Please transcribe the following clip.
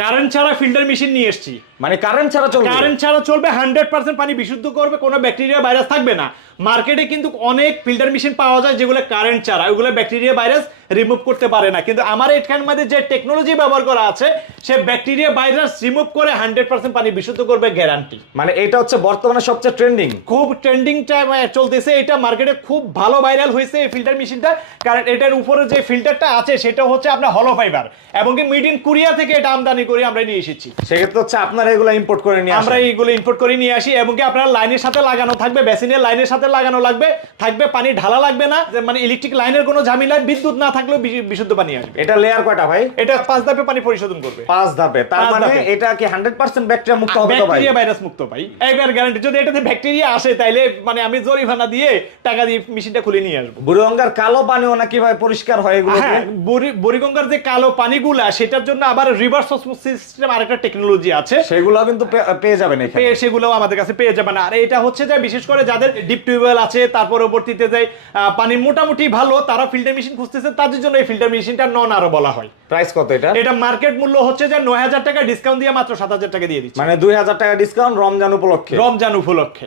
Current ছাড়া filter machine নিয়ে এসেছি। মানে কারেন্ট ছাড়া চলবে? কারেন্ট ছাড়া চলবে, 100% পানি বিশুদ্ধ করবে, কোনো ব্যাকটেরিয়া ভাইরাস থাকবে না। মার্কেটে কিন্তু অনেক ফিল্টার মেশিন পাওয়া যায় যেগুলো কারেন্ট ছাড়া, ওগুলো ব্যাকটেরিয়া ভাইরাস রিমুভ করতে পারে না, কিন্তু আমার এখানের মধ্যে যে টেকনোলজি ব্যবহার করা আছে সে ব্যাকটেরিয়া ভাইরাস রিমুভ করে 100% পানি বিশুদ্ধ করবে, গ্যারান্টি। মানে এটা হচ্ছে বর্তমানে সবচেয়ে ট্রেন্ডিং, খুব ট্রেন্ডিং টাইম চলতেছে এটা, মার্কেটে খুব ভালো ভাইরাল হয়েছে এই ফিল্টার মেশিনটা। কারণ এটার উপরে যে ফিল্টারটা আছে সেটা হচ্ছে আপনার হলো ফাইবার, এবং কি মেড ইন কোরিয়া থেকে এটা আমদানি করে আমরা নিয়ে এসেছি। সেক্ষেত্রে হচ্ছে আপনারা এগুলো ইম্পোর্ট করে নিয়ে আমরা এইগুলো ইম্পোর্ট করে নিয়ে আসি, এবং কি আপনার লাইনের সাথে লাগানো থাকবে, বেসিনের লাইনের সাথে লাগানো থাকবে, পানি ঢালা লাগবে না, মানে ইলেকট্রিক লাইনের কোনো ঝামেলা, বিদ্যুৎ না থাকলেও বিশুদ্ধ পানি আসবে। এটা লেয়ার কয়টা ভাই? এটা 5 ধাপে পানি পরিশোধন করবে। 5 ধাপে, তার মানে এটা কি 100% ব্যাকটেরিয়া মুক্ত হবে তো ভাই? ব্যাকটেরিয়া ভাইরাস মুক্ত ভাই, একবার গ্যারান্টি। যদি এটাতে ব্যাকটেরিয়া আসে তাইলে মানে আমি জরিমানা দিয়ে টাকা দিয়ে মেশিনটা খুলে নিয়ে আসবো। বুড়িগঙ্গার কালো পানিও নাকি ভাই পরিষ্কার হয় এগুলো? হ্যাঁ, বুড়িগঙ্গার যে কালো পানিগুলা সেটার জন্য আবার রিভার্স অসমোসিস সিস্টেম আরেকটা টেকনোলজি আছে, সেগুলো কিন্তু পেয়ে যাবেন এখানে। সেগুলোও আমাদের কাছে পেয়ে যাবেন। আর এটা হচ্ছে যে বিশেষ করে যাদের ডিপ টিউবওয়েল আছে, তার পরবর্তীতে যে পানি মোটামুটি ভালো, তারা ফিল্টার মেশিন খুঁজতেছে, তাদের জন্য এই ফিল্টার মেশিনটা নন আরো বলা হয়। প্রাইস কত এটা? এটা মার্কেট মূল্য হচ্ছে যে 9000 টাকা, ডিসকাউন্ট দিয়ে মাত্র 7000 টাকা দিয়ে দিচ্ছি, মানে 2000 টাকা ডিসকাউন্ট রমজান উপলক্ষে। রমজান উপলক্ষে।